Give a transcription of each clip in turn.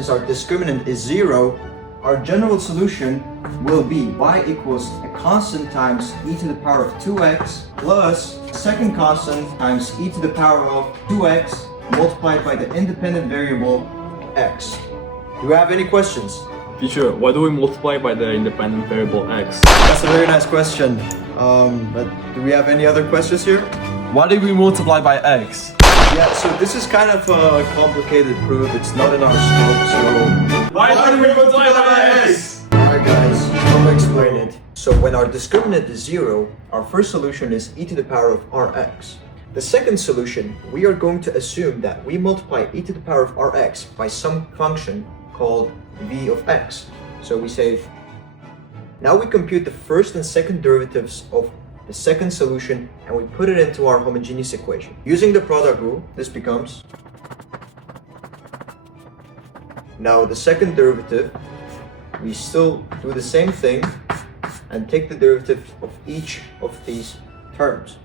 Since our discriminant is 0, our general solution will be y equals a constant times e to the power of 2x plus a second constant times e to the power of 2x multiplied by the independent variable x. Do you have any questions? Teacher, why do we multiply by the independent variable x? That's a very nice question. But do we have any other questions here? Why did we multiply by x? Yeah, so this is kind of a complicated proof. It's not in our scope, so... Why did we multiply by x? Alright guys, let me explain it. So when our discriminant is 0, our first solution is e to the power of rx. The second solution, we are going to assume that we multiply e to the power of rx by some function called v of x. So we say, now we compute the first and second derivatives of the second solution and we put it into our homogeneous equation. Using the product rule, this becomes, now the second derivative, we still do the same thing and take the derivative of each of these terms.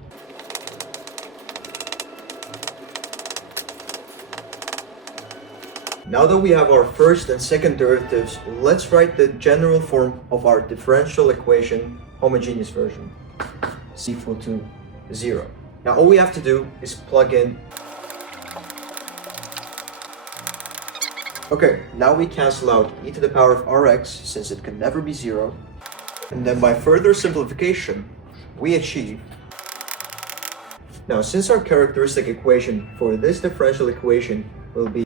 Now that we have our first and second derivatives, let's write the general form of our differential equation, homogeneous version, is equal to 0. Now all we have to do is plug in. Okay, now we cancel out e to the power of rx since it can never be 0. And then by further simplification, we achieve. Now since our characteristic equation for this differential equation will be,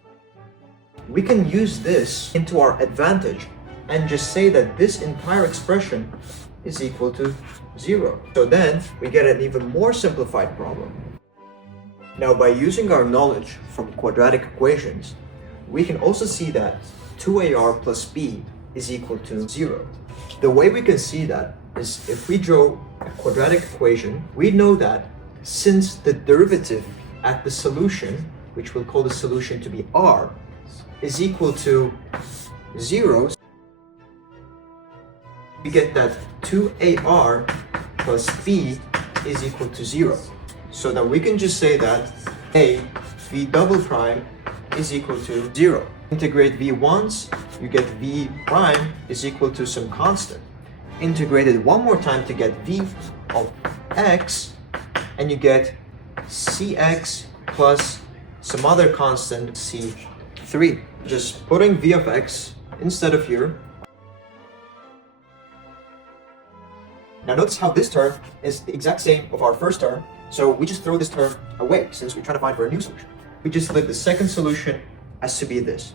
we can use this into our advantage and just say that this entire expression is equal to 0. So then we get an even more simplified problem. Now by using our knowledge from quadratic equations, we can also see that 2ar plus b is equal to 0. The way we can see that is if we draw a quadratic equation, we know that since the derivative at the solution, which we'll call the solution to be r, is equal to 0, we get that 2ar plus b is equal to 0. So now we can just say that a v double prime is equal to 0. Integrate v once, you get v prime is equal to some constant. Integrate it one more time to get v of x, and you get cx plus some other constant c3. Just putting v of x instead of here. Now notice how this term is the exact same of our first term, so we just throw this term away since we're trying to find for a new solution. We just let the second solution as to be this.